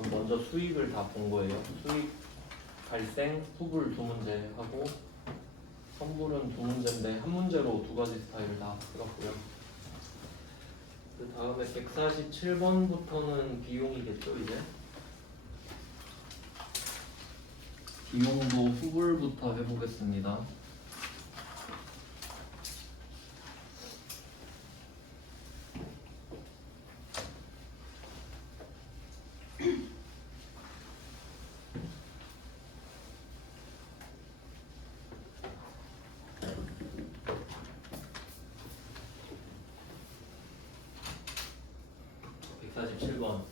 그럼 먼저 수익을 다 본 거예요. 수익 발생, 후불 두 문제 하고 선불은 두 문제인데 한 문제로 두 가지 스타일을 다 풀었고요. 그 다음에 147번부터는 비용이겠죠 이제. 비용도 후불부터 해보겠습니다.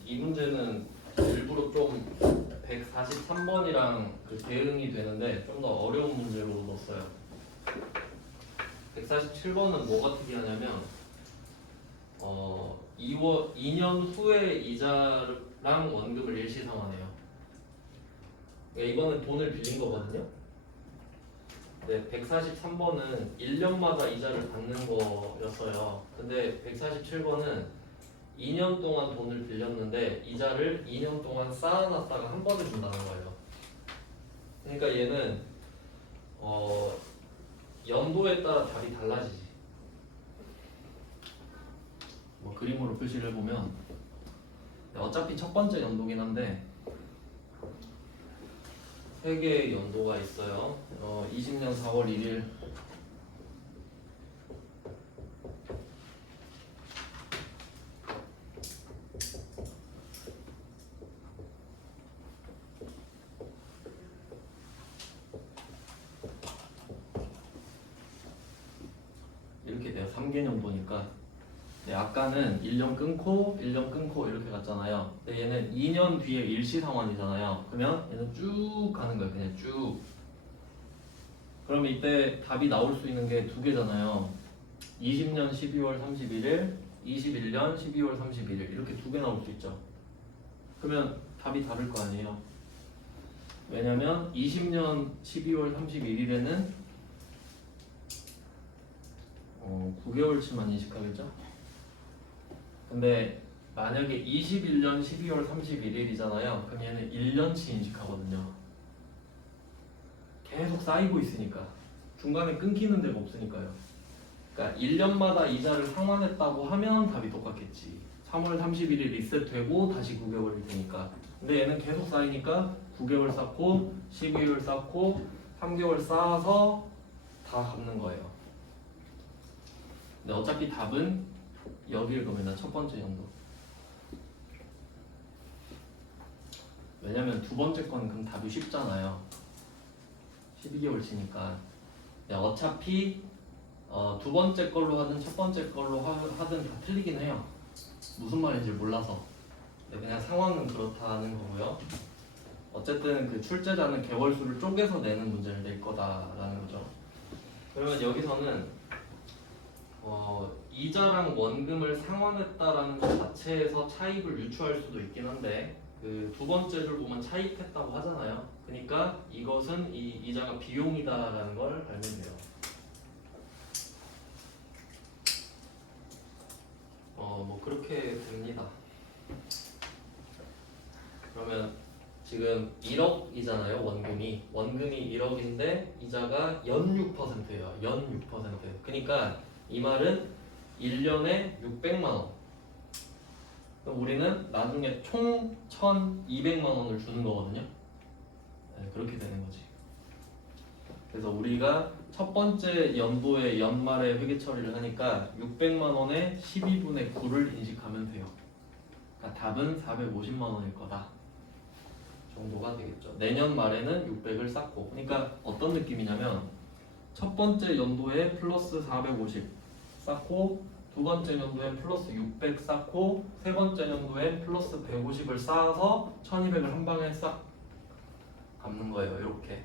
이 문제는 일부러 좀 143번이랑 그 대응이 되는데 좀 더 어려운 문제로 넣었어요. 147번은 뭐가 특이하냐면 2년 후에 이자랑 원금을 일시상환해요. 그러니까 이거는 돈을 빌린 거거든요. 네, 143번은 1년마다 이자를 받는 거였어요. 근데 147번은 2년 동안 돈을 빌렸는데 이자를 2년 동안 쌓아놨다가 한 번에 준다는 거예요. 그러니까 얘는 연도에 따라 답이 달라지지. 뭐 그림으로 표시를 해보면 어차피 첫 번째 연도긴 한데 세 개의 연도가 있어요. 20년 4월 1일 이렇게 돼요. 3개년도니까. 네, 아까는 1년 끊고 1년 끊고 이렇게 갔잖아요. 근데 얘는 2년 뒤에 일시상환이잖아요. 그러면 얘는 쭉 가는 거예요. 그냥 쭉. 그러면 이때 답이 나올 수 있는 게 두 개잖아요. 20년 12월 31일, 21년 12월 31일 이렇게 두 개 나올 수 있죠. 그러면 답이 다를 거 아니에요. 왜냐면 20년 12월 31일에는 9개월치만 인식하겠죠? 근데 만약에 21년 12월 31일이잖아요. 그럼 얘는 1년치 인식하거든요. 계속 쌓이고 있으니까. 중간에 끊기는 데가 없으니까요. 그러니까 1년마다 이자를 상환했다고 하면 답이 똑같겠지. 3월 31일 리셋되고 다시 9개월이 되니까. 근데 얘는 계속 쌓이니까 9개월 쌓고 12개월 쌓고 3개월 쌓아서 다 갚는 거예요. 근데 어차피 답은 여기일 겁니다. 첫 번째 연도. 왜냐면 두 번째 건 그럼 답이 쉽잖아요. 12개월치니까. 어차피 두 번째 걸로 하든 첫 번째 걸로 하든 다 틀리긴 해요. 무슨 말인지 몰라서. 그냥 상황은 그렇다는 거고요. 어쨌든 그 출제자는 개월수를 쪼개서 내는 문제를 낼 거다라는 거죠. 그러면 여기서는 이자랑 원금을 상환했다라는 것 자체에서 차입을 유추할 수도 있긴 한데 그 두 번째 줄 보면 차입했다고 하잖아요. 그러니까 이것은 이 이자가 비용이다라는 걸 알면 돼요. 뭐 그렇게 됩니다. 그러면 지금 1억이잖아요. 원금이 1억인데 이자가 연 6%예요. 연 6%. 그러니까 이 말은 1년에 600만 원. 그럼 우리는 나중에 총 1,200만 원을 주는 거거든요. 네, 그렇게 되는 거지. 그래서 우리가 첫 번째 연도의 연말에 회계 처리를 하니까 600만 원에 12분의 9를 인식하면 돼요. 그러니까 답은 450만 원일 거다 정도가 되겠죠. 내년 말에는 600을 쌓고. 그러니까 어떤 느낌이냐면 첫 번째 연도에 플러스 450 쌓고 두 번째 연도에 플러스 600 쌓고 세 번째 연도에 플러스 150을 쌓아서 1200을 한 방에 싹 갚는 거예요. 이렇게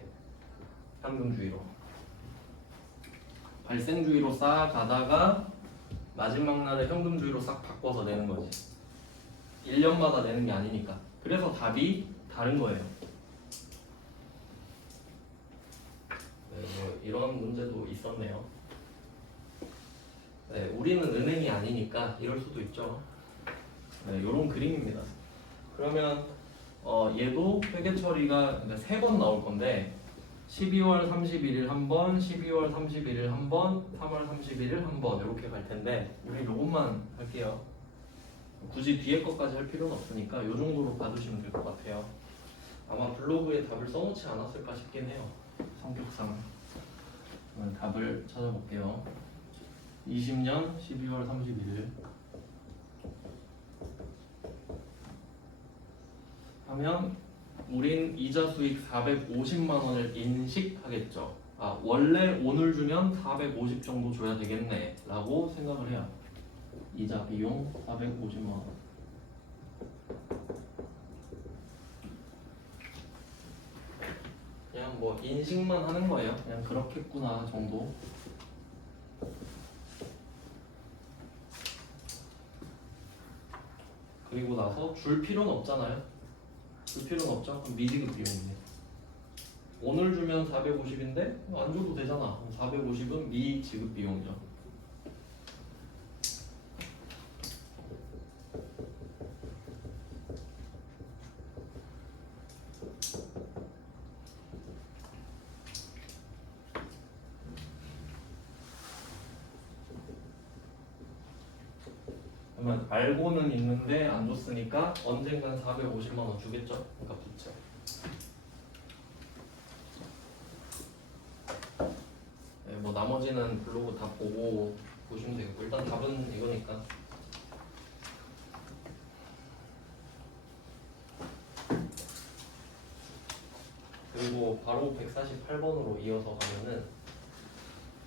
현금주의로 발생주의로 쌓아가다가 마지막 날에 현금주의로 싹 바꿔서 내는 거지. 1년마다 내는 게 아니니까. 그래서 답이 다른 거예요. 네, 뭐 이런 문제도 있었네요. 네, 우리는 은행이 아니니까 이럴 수도 있죠. 네, 이런 그림입니다. 그러면 얘도 회계 처리가 그러니까 3번 나올 건데 12월 31일 한 번, 12월 31일 한 번, 3월 31일 한 번 이렇게 갈 텐데 우리 요것만 할게요. 굳이 뒤에 것까지 할 필요는 없으니까 요 정도로 봐주시면 될 것 같아요. 아마 블로그에 답을 써놓지 않았을까 싶긴 해요. 성격상. 답을 찾아볼게요. 20년 12월 31일 하면 우린 이자 수익 450만 원을 인식하겠죠. 아, 원래 오늘 주면 450 정도 줘야 되겠네 라고 생각을 해요. 이자 비용 450만 원. 그냥 뭐 인식만 하는 거예요. 그냥 그렇겠구나 정도. 그리고 나서 줄 필요는 없잖아요. 줄 필요는 없죠. 그럼 미지급 비용이네. 오늘 주면 450인데 안 줘도 되잖아. 450은 미지급 비용이죠. 그러면 알고는 있는데 안 줬으니까 언젠간 450만 원 주겠죠? 그러니까 붙죠. 네, 뭐 나머지는 블로그 다 보고 보시면 되겠고 일단 답은 이거니까. 그리고 바로 148번으로 이어서 가면은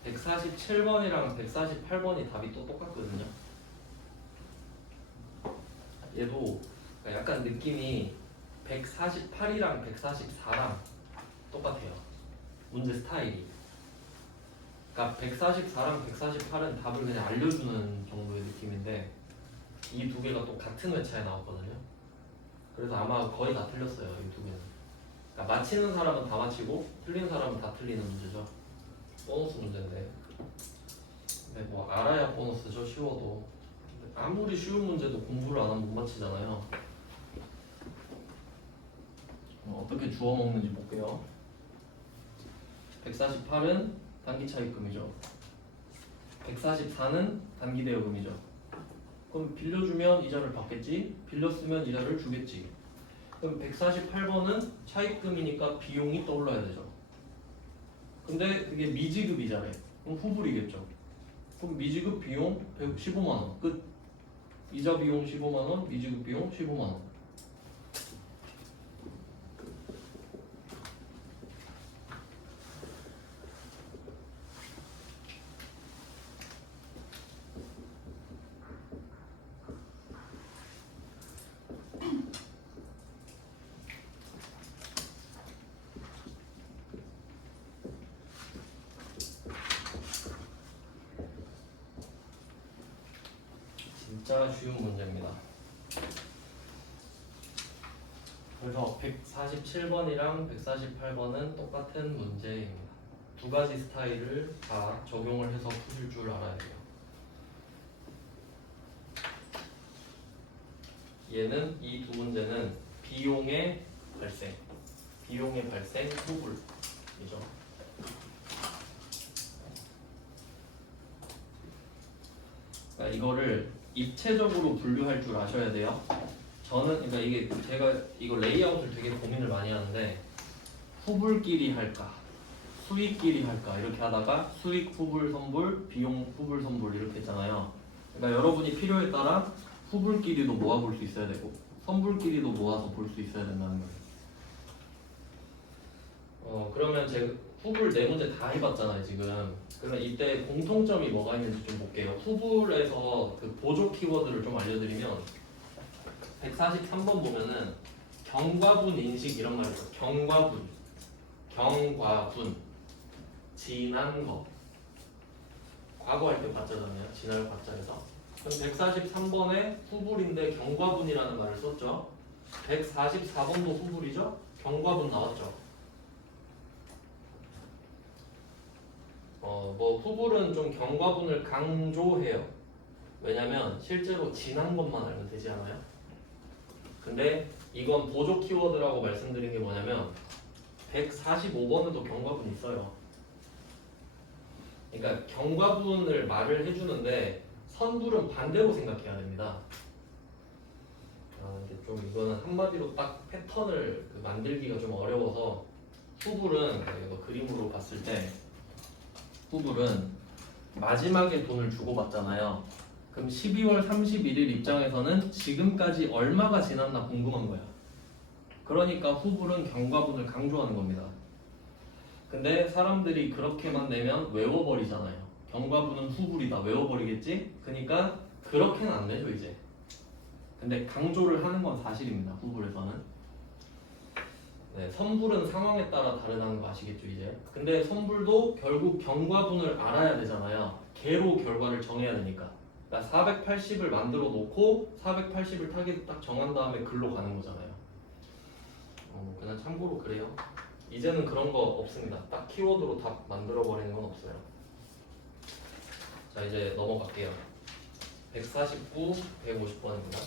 147번이랑 148번이 답이 또 똑같거든요. 얘도 약간 느낌이 148이랑 144랑 똑같아요. 문제 스타일이. 그러니까 144랑 148은 답을 그냥 알려주는 정도의 느낌인데 이 두 개가 또 같은 회차에 나왔거든요. 그래서 아마 거의 다 틀렸어요. 이 두 개는. 그러니까 맞히는 사람은 다 맞히고 틀린 사람은 다 틀리는 문제죠. 보너스 문제인데. 근데 뭐 알아야 보너스죠. 쉬워도. 아무리 쉬운 문제도 공부를 안 하면 못 맞히잖아요. 어떻게 주워 먹는지 볼게요. 148은 단기 차입금이죠. 144는 단기 대여금이죠. 그럼 빌려주면 이자를 받겠지. 빌렸으면 이자를 주겠지. 그럼 148번은 차입금이니까 비용이 떠올라야 되죠. 근데 그게 미지급 이자래. 그럼 후불이겠죠. 그럼 미지급 비용 115만 원. 끝. 이자 비용 15만 원, 미지급 비용 15만 원. 진짜 쉬운 문제입니다. 그래서 147번이랑 148번은 똑같은 문제입니다. 두 가지 스타일을 다 적용을 해서 푸실 줄 알아야 돼요. 얘는 이 두 문제는 비용의 발생 후불이죠. 그러니까 이거를 입체적으로 분류할 줄 아셔야 돼요. 저는 그러니까 이게 제가 이거 레이아웃을 되게 고민을 많이 하는데 후불끼리 할까 수익끼리 할까 이렇게 하다가 수익 후불 선불 비용 후불 선불 이렇게 했잖아요. 그러니까 여러분이 필요에 따라 후불끼리도 모아볼 수 있어야 되고 선불끼리도 모아서 볼 수 있어야 된다는 거예요. 그러면 제가 후불 네 문제 다 해봤잖아요 지금. 그러면 이때 공통점이 뭐가 있는지 좀 볼게요. 후불에서 그 보조 키워드를 좀 알려드리면 143번 보면은 경과분 인식 이런 말 있어요. 경과분 지난 거 과거 할 때 봤잖아요. 지날 과자에서. 그럼 143번에 후불인데 경과분이라는 말을 썼죠. 144번도 후불이죠. 경과분 나왔죠. 뭐 후불은 좀 경과분을 강조해요. 왜냐면 실제로 지난 것만 알면 되지 않아요? 근데 이건 보조 키워드라고 말씀드린 게 뭐냐면 145번에도 경과분이 있어요. 그러니까 경과분을 말을 해주는데 선불은 반대로 생각해야 됩니다. 근데 좀 이거는 한마디로 딱 패턴을 만들기가 좀 어려워서 후불은 이거 그림으로 봤을 때 후불은 마지막에 돈을 주고받잖아요. 그럼 12월 31일 입장에서는 지금까지 얼마가 지났나 궁금한 거야. 그러니까 후불은 경과분을 강조하는 겁니다. 근데 사람들이 그렇게만 내면 외워버리잖아요. 경과분은 후불이다 외워버리겠지? 그러니까 그렇게는 안 되죠 이제. 근데 강조를 하는 건 사실입니다. 후불에서는. 네, 선불은 상황에 따라 다르다는 거 아시겠죠 이제? 근데 선불도 결국 경과분을 알아야 되잖아요. 개로 결과를 정해야 되니까. 그러니까 480을 만들어 놓고 480을 타겟 딱 정한 다음에 글로 가는 거잖아요. 그냥 참고로 그래요. 이제는 그런 거 없습니다. 딱 키워드로 다 만들어 버리는 건 없어요. 자 이제 넘어갈게요. 149, 150번입니다.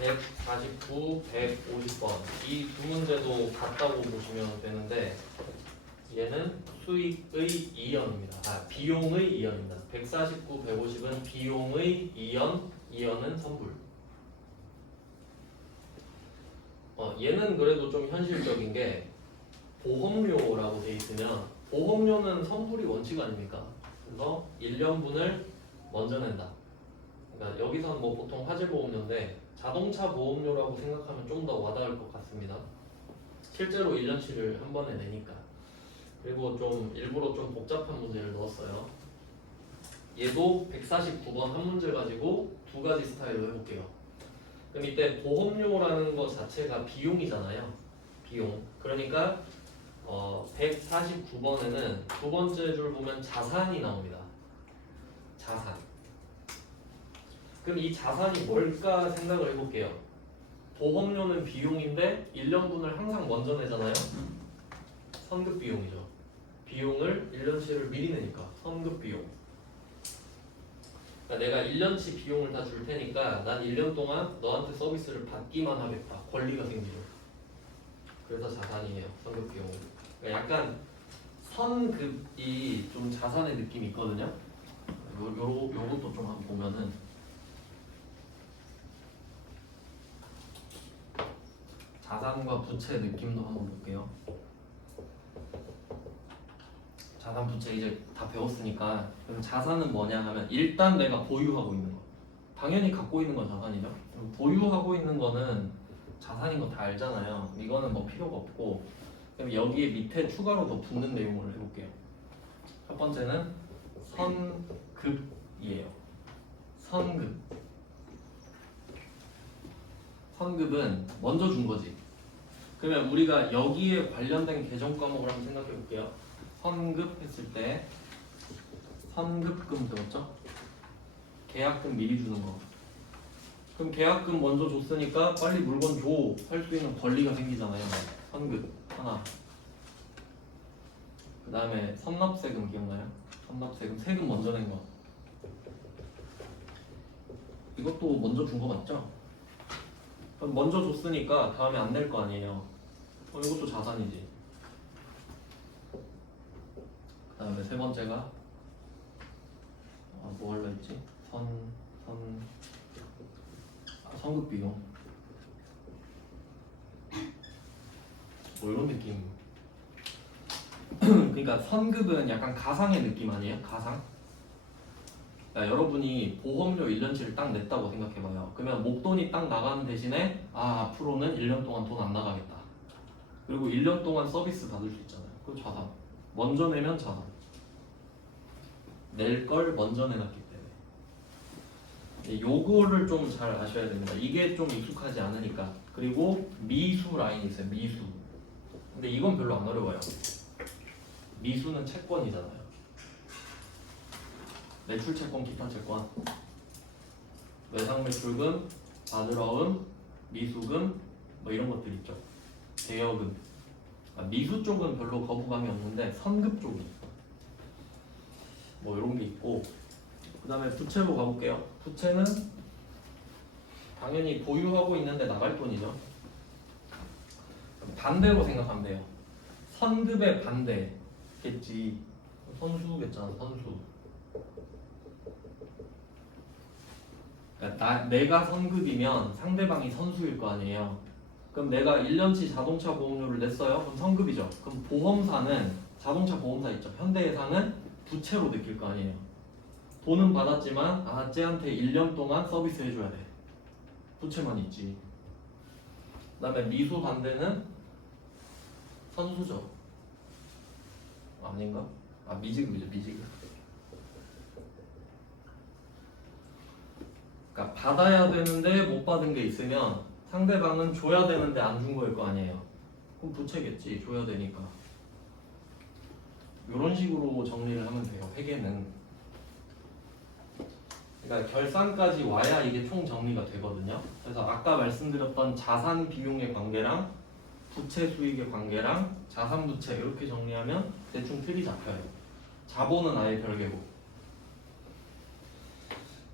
149, 150번 이 두 문제도 같다고 보시면 되는데 얘는 수익의 이연입니다. 비용의 이연입니다. 149, 150은 비용의 이연, 이연은 선불. 얘는 그래도 좀 현실적인 게 보험료라고 돼 있으면 보험료는 선불이 원칙 아닙니까? 그래서 1년분을 먼저 낸다. 그러니까 여기서는 뭐 보통 화재보험료인데 자동차 보험료라고 생각하면 좀 더 와닿을 것 같습니다. 실제로 1년치를 한 번에 내니까. 그리고 좀 일부러 좀 복잡한 문제를 넣었어요. 얘도 149번 한 문제 가지고 두 가지 스타일로 해볼게요. 그럼 이때 보험료라는 것 자체가 비용이잖아요. 비용. 그러니까 149번에는 두 번째 줄 보면 자산이 나옵니다. 자산. 그럼 이 자산이 뭘까 생각을 해볼게요. 보험료는 비용인데 1년분을 항상 먼저 내잖아요. 선급 비용이죠. 비용을 1년치를 미리 내니까 선급 비용. 그러니까 내가 1년치 비용을 다 줄 테니까 난 1년 동안 너한테 서비스를 받기만 하겠다. 권리가 생기죠. 그래서 자산이에요. 선급 비용. 그러니까 약간 선급이 좀 자산의 느낌이 있거든요. 요것도 좀 한번 보면은 자산과 부채 느낌도 한번 볼게요. 자산 부채 이제 다 배웠으니까 그럼 자산은 뭐냐 하면 일단 내가 보유하고 있는 거. 당연히 갖고 있는 건 자산이죠. 보유하고 있는 거는 자산인 거 다 알잖아요. 이거는 뭐 필요가 없고 그럼 여기에 밑에 추가로 더 붙는 내용을 해볼게요. 첫 번째는 선급이에요. 선급. 선급은 먼저 준 거지. 그러면 우리가 여기에 관련된 개정 과목을 한번 생각해 볼게요. 선급 했을 때 선급금 배웠죠? 계약금 미리 주는 거. 그럼 계약금 먼저 줬으니까 빨리 물건 줘 할 수 있는 권리가 생기잖아요. 선급 하나. 그 다음에 선납세금 기억나요? 선납세금 세금 먼저 낸 거. 이것도 먼저 준 거 맞죠? 그럼 먼저 줬으니까 다음에 안 낼 거 아니에요. 이것도 자산이지. 그 다음에 세 번째가 뭐 할라 했지? 선급 비용. 뭐 이런 느낌. 그러니까 선급은 약간 가상의 느낌 아니에요? 가상? 그러니까 여러분이 보험료 1년치를 딱 냈다고 생각해봐요. 그러면 목돈이 딱 나가는 대신에 앞으로는 1년 동안 돈 안 나가겠다. 그리고 1년 동안 서비스 받을 수 있잖아요. 그거 자산. 먼저 내면 자산. 낼 걸 먼저 내놨기 때문에. 요거를 좀 잘 아셔야 됩니다. 이게 좀 익숙하지 않으니까. 그리고 미수 라인이 있어요. 미수. 근데 이건 별로 안 어려워요. 미수는 채권이잖아요. 매출 채권, 기타 채권. 외상 매출금, 바늘어음, 미수금 뭐 이런 것들 있죠. 대여금. 미수 쪽은 별로 거부감이 없는데 선급 쪽이 뭐 이런 게 있고 그 다음에 부채로 가볼게요. 부채는 당연히 보유하고 있는데 나갈 돈이죠. 반대로 생각하면 돼요. 선급의 반대겠지. 선수겠잖아, 선수. 그러니까 내가 선급이면 상대방이 선수일 거 아니에요. 그럼 내가 1년치 자동차 보험료를 냈어요. 그럼 선급이죠. 그럼 보험사는 자동차 보험사 있죠. 현대해상은 부채로 느낄 거 아니에요. 돈은 받았지만 쟤한테 1년 동안 서비스 해줘야 돼. 부채만 있지. 그 다음에 미수 반대는 선수죠. 아닌가? 미지급이죠, 미지급. 그러니까 받아야 되는데 못 받은 게 있으면 상대방은 줘야 되는데 안 준 거일 거 아니에요. 그럼 부채겠지. 줘야 되니까. 이런 식으로 정리를 하면 돼요. 회계는. 그러니까 결산까지 와야 이게 총 정리가 되거든요. 그래서 아까 말씀드렸던 자산 비용의 관계랑 부채 수익의 관계랑 자산 부채 이렇게 정리하면 대충 틀이 잡혀요. 자본은 아예 별개고.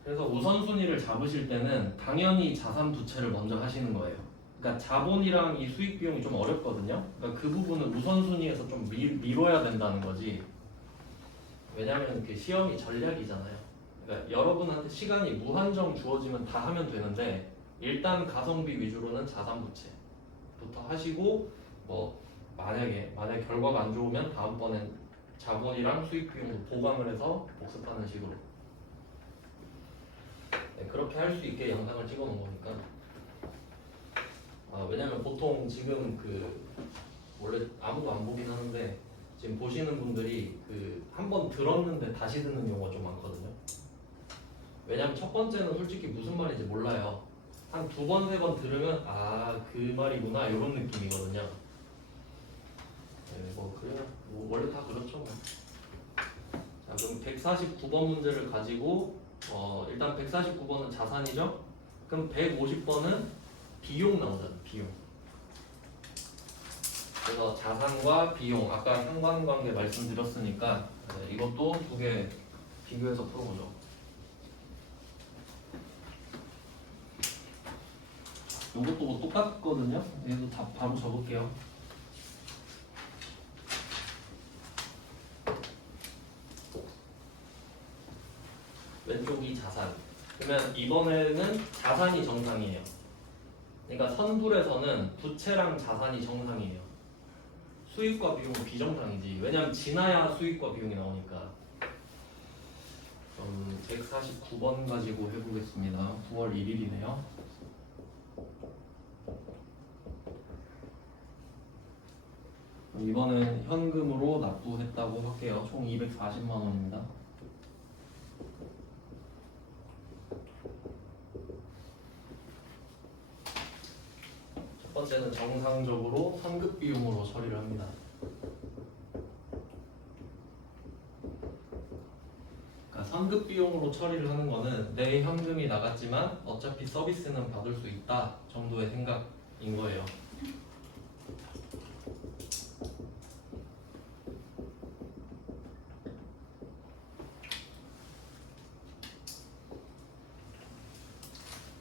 그래서 우선순위를 잡으실 때는 당연히 자산 부채를 먼저 하시는 거예요. 그러니까 자본이랑 이 수익 비용이 좀 어렵거든요. 그러니까 그 부분은 우선순위에서 좀 미뤄야 된다는 거지. 왜냐하면 그 시험이 전략이잖아요. 그러니까 여러분한테 시간이 무한정 주어지면 다 하면 되는데 일단 가성비 위주로는 자산 부채부터 하시고 만약에 결과가 안 좋으면 다음번엔 자본이랑 수익 비용을 보강을 해서 복습하는 식으로. 네, 그렇게 할 수 있게 영상을 찍어 놓은 거니까. 왜냐면 보통 지금 원래 아무도 안 보긴 하는데 지금 보시는 분들이 한번 들었는데 다시 듣는 경우가 좀 많거든요. 왜냐면 첫 번째는 솔직히 무슨 말인지 몰라요. 한 두 번, 세 번 들으면 그 말이구나 이런 느낌이거든요. 네, 그래요. 원래 다 그렇죠. 자, 그럼 149번 문제를 가지고 일단 149번은 자산이죠. 그럼 150번은 비용 나오잖아요. 비용. 그래서 자산과 비용 아까 상관관계 말씀드렸으니까 이것도 두 개 비교해서 풀어보죠. 이것도 똑같거든요. 얘도 다 바로 적을게요. 왼쪽이 자산. 그러면 이번에는 자산이 정상이에요. 그러니까 선불에서는 부채랑 자산이 정상이에요. 수익과 비용은 비정상이지. 왜냐하면 지나야 수익과 비용이 나오니까. 149번 가지고 해보겠습니다. 9월 1일이네요. 이번엔 현금으로 납부했다고 할게요. 총 240만 원입니다. 첫 번째는 정상적으로 선급 비용으로 처리를 합니다. 그러니까 선급 비용으로 처리를 하는 거는 내 현금이 나갔지만 어차피 서비스는 받을 수 있다 정도의 생각인 거예요.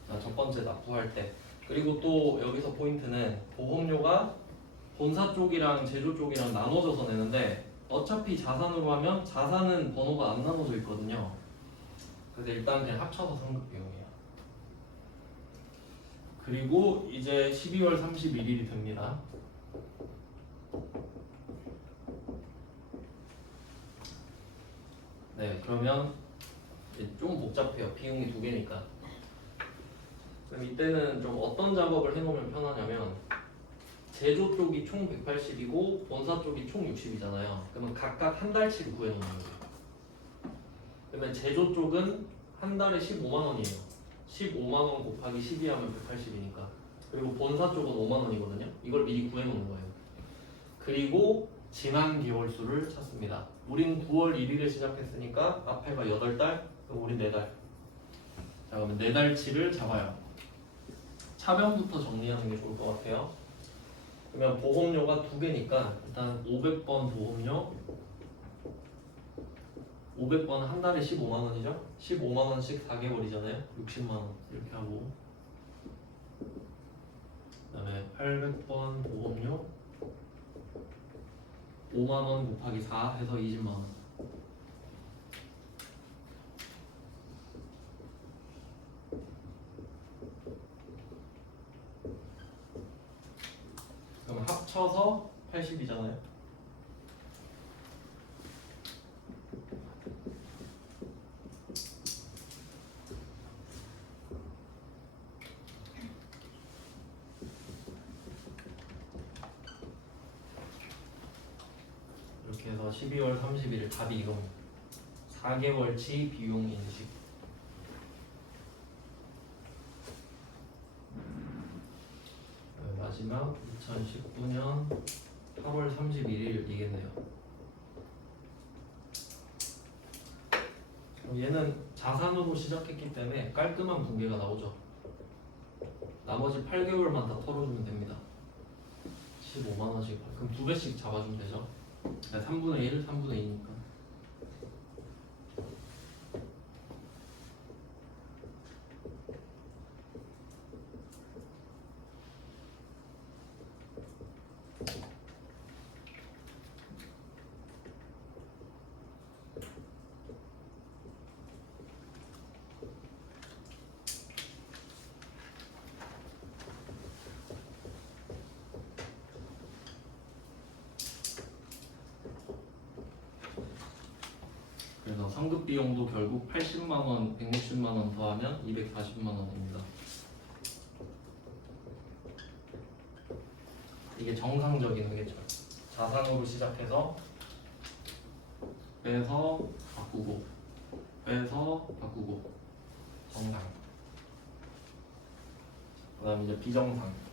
자, 첫 번째 납부할 때. 그리고 또 여기서 포인트는 보험료가 본사 쪽이랑 제조 쪽이랑 나눠져서 내는데 어차피 자산으로 하면 자산은 번호가 안 나눠져 있거든요. 그래서 일단 그냥 합쳐서 선급 비용이에요. 그리고 이제 12월 31일이 됩니다. 네, 그러면 이제 좀 복잡해요. 비용이 두 개니까. 그럼 이때는 좀 어떤 작업을 해놓으면 편하냐면 제조 쪽이 총 180이고 본사 쪽이 총 60이잖아요. 그러면 각각 한 달치를 구해놓는 거예요. 그러면 제조 쪽은 한 달에 15만 원이에요. 15만 원 곱하기 12하면 180이니까. 그리고 본사 쪽은 5만 원이거든요. 이걸 미리 구해놓는 거예요. 그리고 지난 개월 수를 찾습니다. 우린 9월 1일에 시작했으니까 앞에가 8달, 그럼 우린 4달. 자, 그러면 4달치를 잡아요. 차변부터 정리하는 게 좋을 것 같아요. 그러면 보험료가 두 개니까 일단 500번 보험료 500번 한 달에 15만 원이죠? 15만 원씩 4개월이잖아요. 60만 원 이렇게 하고 그다음에 800번 보험료 5만 원 곱하기 4 해서 20만 원. 그럼 합쳐서 80이잖아요. 이렇게 해서 12월 30일 답이 이겁니다. 4개월치 비용 인식. 마지막 2019년 8월 31일이겠네요. 얘는 자산으로 시작했기 때문에 깔끔한 분계가 나오죠. 나머지 8개월만 다 털어주면 됩니다. 15만 원씩. 그럼 2배씩 잡아주면 되죠. 3분의 1, 3분의 2니까. 그래서 상급 비용도 결국 80만 원, 160만 원 더하면 240만 원입니다. 이게 정상적인 회계죠. 자산으로 시작해서 빼서 바꾸고 빼서 바꾸고 정상. 그다음 이제 비정상.